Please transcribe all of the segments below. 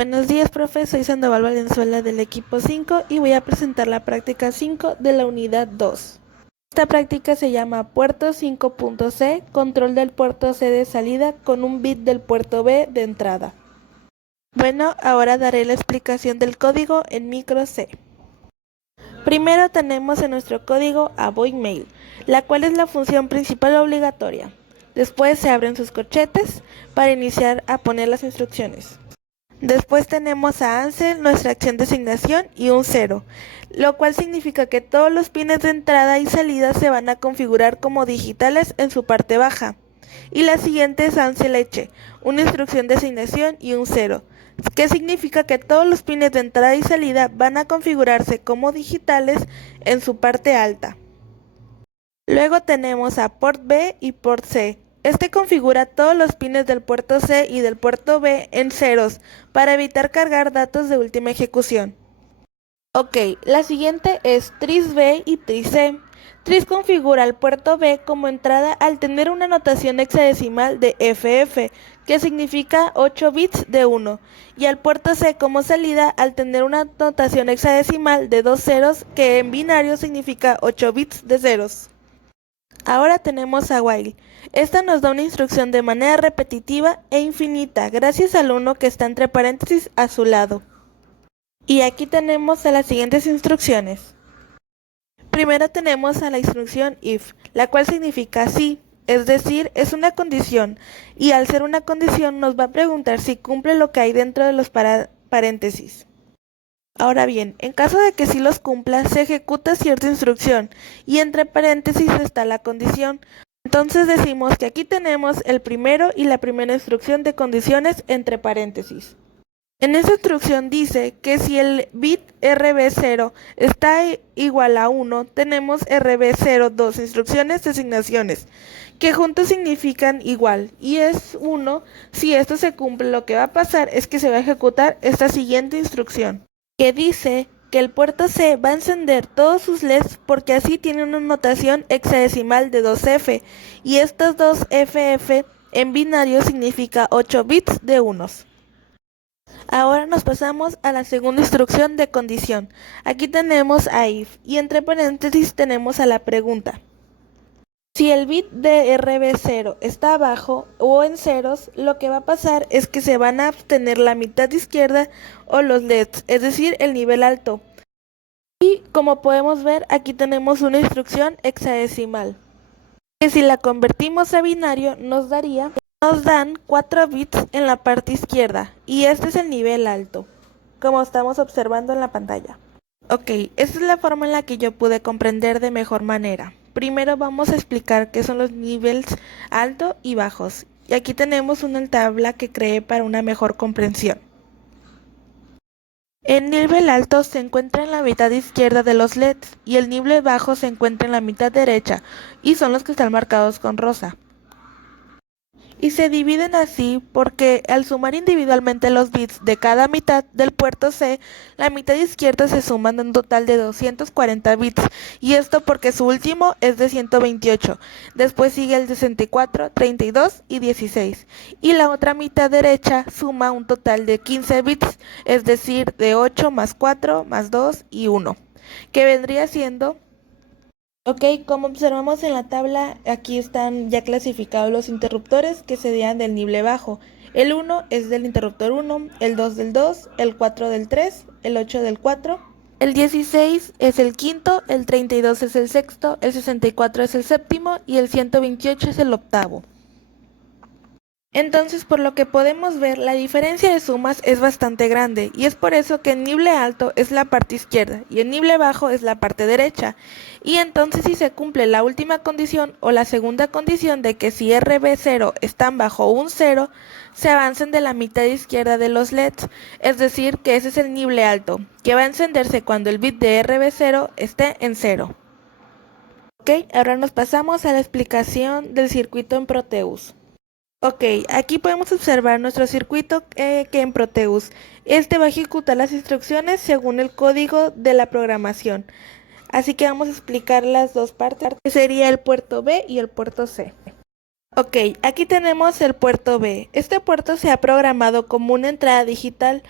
Buenos días, profe. Soy Sandoval Valenzuela del equipo 5 y voy a presentar la práctica 5 de la unidad 2. Esta práctica se llama puerto 5.c, control del puerto C de salida con un bit del puerto B de entrada. Bueno, ahora daré la explicación del código en micro C. Primero tenemos en nuestro código a voidMail, la cual es la función principal obligatoria. Después se abren sus corchetes para iniciar a poner las instrucciones. Después tenemos a Ansel, nuestra acción de asignación y un 0, lo cual significa que todos los pines de entrada y salida se van a configurar como digitales en su parte baja. Y la siguiente es Ansel Eche, una instrucción de asignación y un 0, que significa que todos los pines de entrada y salida van a configurarse como digitales en su parte alta. Luego tenemos a port B y port C. Este configura todos los pines del puerto C y del puerto B en ceros para evitar cargar datos de última ejecución. Ok, la siguiente es tris B y tris C. Tris configura el puerto B como entrada al tener una notación hexadecimal de FF, que significa 8 bits de 1, y al puerto C como salida al tener una notación hexadecimal de 2 ceros, que en binario significa 8 bits de ceros. Ahora tenemos a while. Esta nos da una instrucción de manera repetitiva e infinita gracias al 1 que está entre paréntesis a su lado. Y aquí tenemos a las siguientes instrucciones. Primero tenemos a la instrucción if, la cual significa sí, es decir, es una condición, y al ser una condición nos va a preguntar si cumple lo que hay dentro de los paréntesis. Ahora bien, en caso de que sí los cumpla, se ejecuta cierta instrucción y entre paréntesis está la condición. Entonces decimos que aquí tenemos el primero y la primera instrucción de condiciones entre paréntesis. En esa instrucción dice que si el bit RB0 está igual a 1, tenemos RB0 dos instrucciones de asignaciones, que juntos significan igual, y es 1. Si esto se cumple, lo que va a pasar es que se va a ejecutar esta siguiente instrucción, que dice que el puerto C va a encender todos sus LEDs porque así tiene una notación hexadecimal de 2F, y estos 2FF en binario significa 8 bits de unos. Ahora nos pasamos a la segunda instrucción de condición. Aquí tenemos a if y entre paréntesis tenemos a la pregunta. Si el bit de RB0 está abajo o en ceros, lo que va a pasar es que se van a obtener la mitad izquierda o los LEDs, es decir, el nivel alto. Y como podemos ver, aquí tenemos una instrucción hexadecimal, que si la convertimos a binario nos dan 4 bits en la parte izquierda, y este es el nivel alto, como estamos observando en la pantalla. Ok, esta es la forma en la que yo pude comprender de mejor manera. Primero vamos a explicar qué son los niveles alto y bajos, y aquí tenemos una tabla que creé para una mejor comprensión. El nivel alto se encuentra en la mitad izquierda de los LEDs y el nivel bajo se encuentra en la mitad derecha, y son los que están marcados con rosa. Y se dividen así porque al sumar individualmente los bits de cada mitad del puerto C, la mitad izquierda se suman un total de 240 bits, y esto porque su último es de 128, después sigue el de 64, 32 y 16, y la otra mitad derecha suma un total de 15 bits, es decir, de 8 más 4 más 2 y 1, que vendría siendo... Ok, como observamos en la tabla, aquí están ya clasificados los interruptores que serían del nivel bajo. El 1 es del interruptor 1, el 2 del 2, el 4 del 3, el 8 del 4, el 16 es el quinto, el 32 es el sexto, el 64 es el séptimo y el 128 es el octavo. Entonces, por lo que podemos ver, la diferencia de sumas es bastante grande, y es por eso que el nivel alto es la parte izquierda y el nivel bajo es la parte derecha. Y entonces si se cumple la última condición o la segunda condición de que si RB0 están bajo un 0, se avancen de la mitad izquierda de los LEDs, es decir, que ese es el nivel alto, que va a encenderse cuando el bit de RB0 esté en 0. Ok, ahora nos pasamos a la explicación del circuito en Proteus. Ok, aquí podemos observar nuestro circuito que en Proteus. Este va a ejecutar las instrucciones según el código de la programación. Así que vamos a explicar las dos partes, que sería el puerto B y el puerto C. Ok, aquí tenemos el puerto B. Este puerto se ha programado como una entrada digital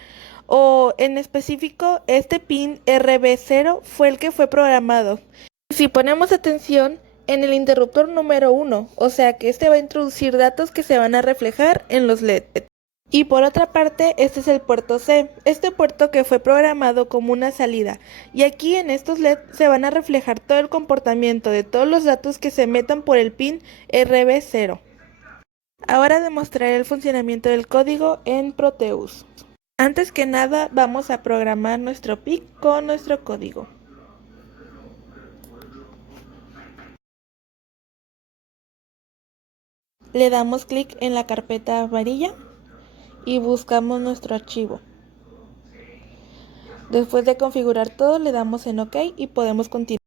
o en específico este pin RB0 fue el que fue programado. Si ponemos atención en el interruptor número 1, o sea que este va a introducir datos que se van a reflejar en los LED. Y por otra parte, este es el puerto C, este puerto que fue programado como una salida. Y aquí en estos LED se van a reflejar todo el comportamiento de todos los datos que se metan por el pin RB0. Ahora demostraré el funcionamiento del código en Proteus. Antes que nada, vamos a programar nuestro PIC con nuestro código. Le damos clic en la carpeta amarilla y buscamos nuestro archivo. Después de configurar todo, le damos en OK y podemos continuar.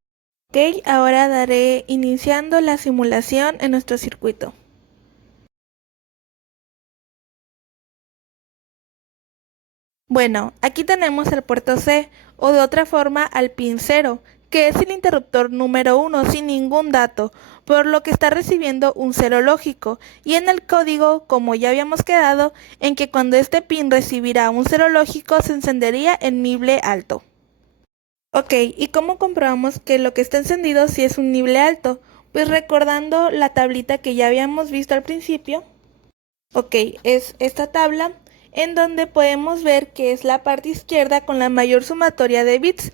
Ok, ahora daré iniciando la simulación en nuestro circuito. Bueno, aquí tenemos el puerto C, o de otra forma al pin 0, que es el interruptor número 1 sin ningún dato, por lo que está recibiendo un 0 lógico, y en el código, como ya habíamos quedado, en que cuando este pin recibirá un 0 lógico se encendería el nible alto. Ok, ¿y cómo comprobamos que lo que está encendido sí es un nible alto? Pues recordando la tablita que ya habíamos visto al principio. Ok, es esta tabla en donde podemos ver que es la parte izquierda con la mayor sumatoria de bits.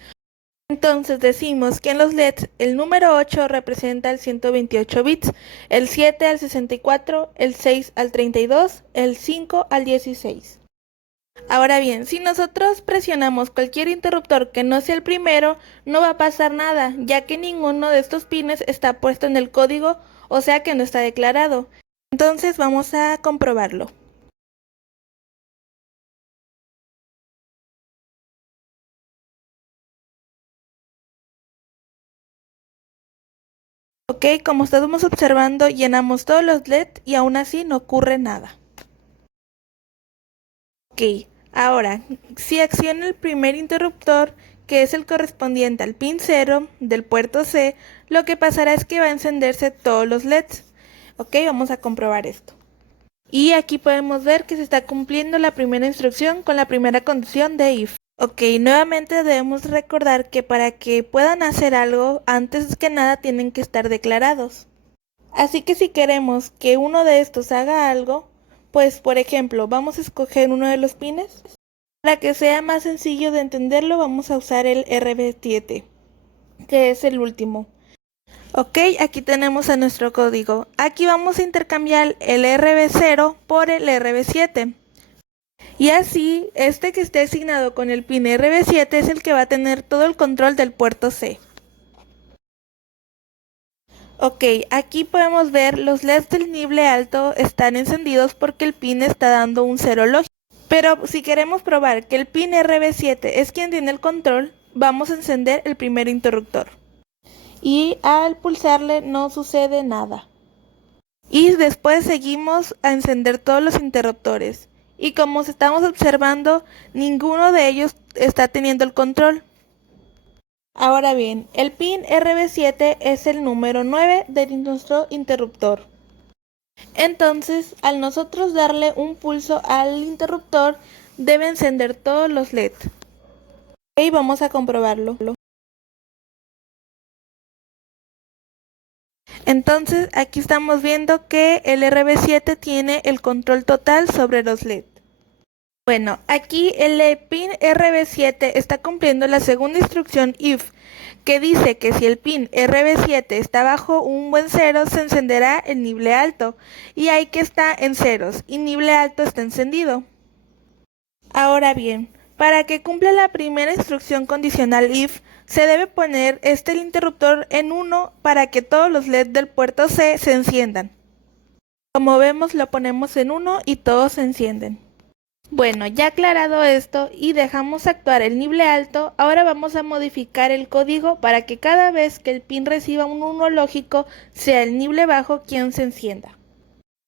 Entonces decimos que en los LEDs el número 8 representa el 128 bits, el 7 al 64, el 6 al 32, el 5 al 16. Ahora bien, si nosotros presionamos cualquier interruptor que no sea el primero, no va a pasar nada, ya que ninguno de estos pines está puesto en el código, o sea que no está declarado. Entonces vamos a comprobarlo. Ok, como estamos observando, llenamos todos los LED y aún así no ocurre nada. Ok, ahora, si acciono el primer interruptor, que es el correspondiente al pin 0 del puerto C, lo que pasará es que va a encenderse todos los LEDs. Ok, vamos a comprobar esto. Y aquí podemos ver que se está cumpliendo la primera instrucción con la primera condición de if. Ok, nuevamente debemos recordar que para que puedan hacer algo, antes que nada tienen que estar declarados. Así que si queremos que uno de estos haga algo, pues por ejemplo, vamos a escoger uno de los pines. Para que sea más sencillo de entenderlo, vamos a usar el RB7, que es el último. Ok, aquí tenemos a nuestro código. Aquí vamos a intercambiar el RB0 por el RB7. Y así, este que esté asignado con el pin RB7 es el que va a tener todo el control del puerto C. Ok, aquí podemos ver los LEDs del nible alto están encendidos porque el pin está dando un 0 lógico. Pero si queremos probar que el pin RB7 es quien tiene el control, vamos a encender el primer interruptor. Y al pulsarle no sucede nada. Y después seguimos a encender todos los interruptores. Y como estamos observando, ninguno de ellos está teniendo el control. Ahora bien, el pin RB7 es el número 9 de nuestro interruptor. Entonces, al nosotros darle un pulso al interruptor, debe encender todos los LED. Y vamos a comprobarlo. Entonces, aquí estamos viendo que el RB7 tiene el control total sobre los LED. Bueno, aquí el pin RB7 está cumpliendo la segunda instrucción if, que dice que si el pin RB7 está bajo un buen cero, se encenderá el nible alto, y ahí que está en ceros, y nible alto está encendido. Ahora bien, para que cumpla la primera instrucción condicional if, se debe poner el interruptor en 1 para que todos los LED del puerto C se enciendan. Como vemos, lo ponemos en 1 y todos se encienden. Bueno, ya aclarado esto y dejamos actuar el nible alto, ahora vamos a modificar el código para que cada vez que el pin reciba un 1 lógico, sea el nible bajo quien se encienda.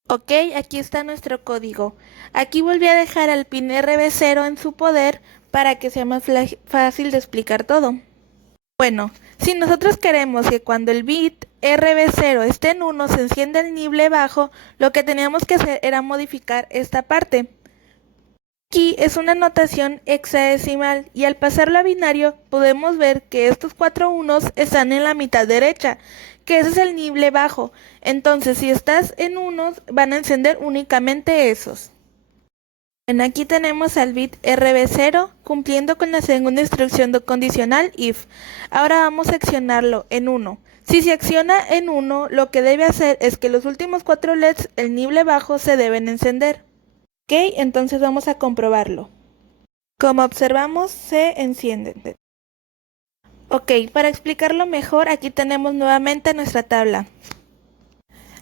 Ok, aquí está nuestro código. Aquí volví a dejar al pin RB0 en su poder para que sea más fácil de explicar todo. Bueno, Si nosotros queremos que cuando el bit RB0 esté en 1 se encienda el nible bajo, lo que teníamos que hacer era modificar esta parte. Aquí es una notación hexadecimal y al pasarlo a binario podemos ver que estos 4 unos están en la mitad derecha, que ese es el nible bajo. Entonces si estás en unos van a encender únicamente esos. Bueno, aquí tenemos al bit RB0 cumpliendo con la segunda instrucción condicional if. Ahora vamos a accionarlo en 1. Si se acciona en 1, lo que debe hacer es que los últimos 4 LEDs, el nible bajo, se deben encender. Ok, entonces vamos a comprobarlo. Como observamos, se encienden. Ok, para explicarlo mejor, aquí tenemos nuevamente nuestra tabla.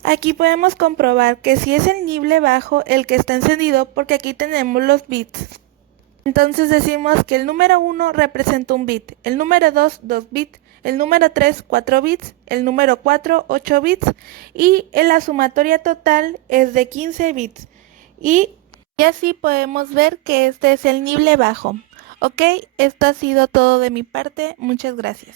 Aquí podemos comprobar que si es el nible bajo el que está encendido, porque aquí tenemos los bits. Entonces decimos que el número 1 representa un bit, el número 2, 2 bits, el número 3, 4 bits, el número 4, 8 bits y la sumatoria total es de 15 bits. Y así podemos ver que este es el nible bajo. Ok, esto ha sido todo de mi parte, muchas gracias.